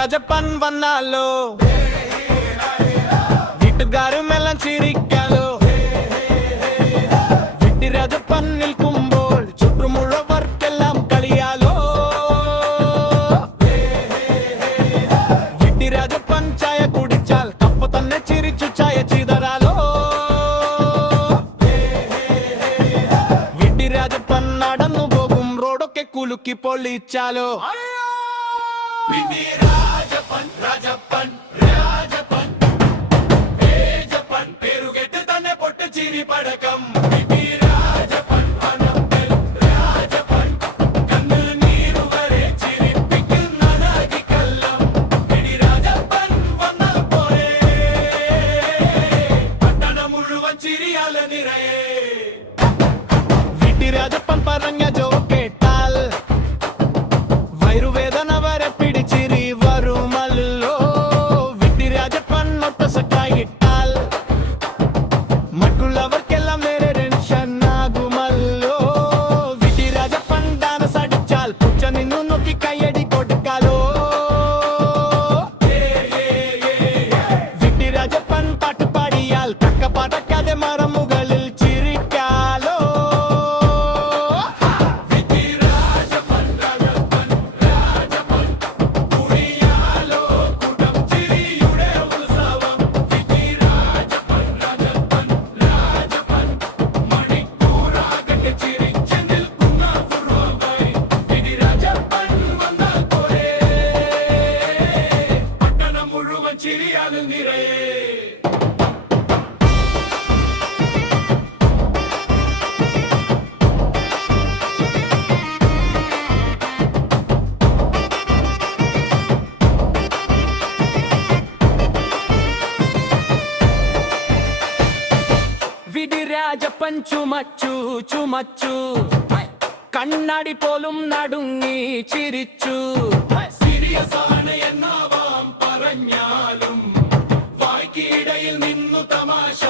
രാജപ്പൻ വന്നാലോ വീട്ടുകാരും എല്ലാം ചിരിക്കാലോ. വിട്ടി രാജപ്പൻ നിൽക്കുമ്പോൾ ചുറ്റുമുള്ളവർക്കെല്ലാം കളിയാലോ. വിട്ടി രാജപ്പൻ ചായ കുടിച്ചാൽ കപ്പ തന്നെ ചിരിച്ചു ചായ ചിതറാലോ. വിട്ടി രാജപ്പൻ നടന്നു പോകും റോഡൊക്കെ കുലുക്കി പൊള്ളിച്ചാലോ. രാജപ്പൻ രാജപ്പൻ രാജപ്പൻ പേരുകെട്ട് തന്നെ പൊട്ടിച്ചിരി പടക്കം. രാജപ്പൻ രാജപ്പൻ കണ്ണിൽ നീരുവരെ ചിരിപ്പിക്കുന്ന നാഗിക്കല്ലം. രാജപ്പൻ വന്നതുപോലെ പട്ടണം മുഴുവൻ ചിരിയാല നിറയെ. വിട്ടി രാജപ്പൻ പറഞ്ഞ ജോക്ക് കേട്ടാൽ വയറുവേദന വരെ പിടിച്ചിരി വരുമല്ലോ. വിട്ടി രാജപ്പൻ ഒട്ടസക്കായിട്ടാൽ മറ്റുള്ളവർക്കെല്ലാം നേരെ ടെൻഷൻ ആകുമല്ലോ. വിട്ടി രാജപ്പൻ ഡാൻസ് അടിച്ചാൽ പുച്ച നിന്നു നോക്കി കയ്യടി കൊടുക്കാലോ. വിട്ടി രാജപ്പൻ പാട്ട് പാടിയാൽ തക്ക പടക്കാതെ മരം മുകളിൽ ചിരിക്കാലോ. ചിരിയാലും നിറയെ. വിടി രാജപ്പൻ ചുമച്ചു ചുമച്ചു കണ്ണാടി പോലും നടുങ്ങി ചിരിച്ചു. സീരിയസ് ആണ് എന്നാവാം പറഞ്ഞാലും വായ്ക്കിടയിൽ നിന്നു തമാശ